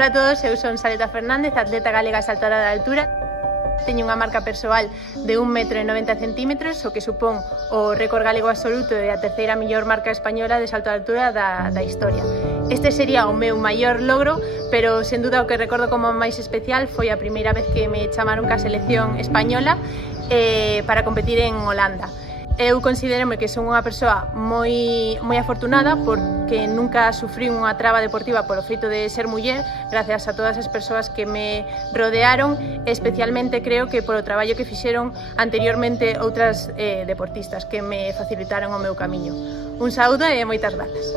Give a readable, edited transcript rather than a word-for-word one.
Ola a todos, eu son Saleta Fernández, atleta galega saltadora de altura. Teño unha marca persoal de 1,90 m, o que supón o récord galego absoluto e a terceira mellor marca española de salto de altura da historia. Este sería o meu maior logro, pero sen duda o que recordo como máis especial foi a primeira vez que me chamaron ca selección española para competir en Holanda. Eu considero-me que son unha persoa moi afortunada porque nunca sufrín unha traba deportiva polo feito de ser muller, gracias a todas as persoas que me rodearon, especialmente creo que polo traballo que fixeron anteriormente outras deportistas que me facilitaron o meu camiño. Un saúdo e moitas grazas.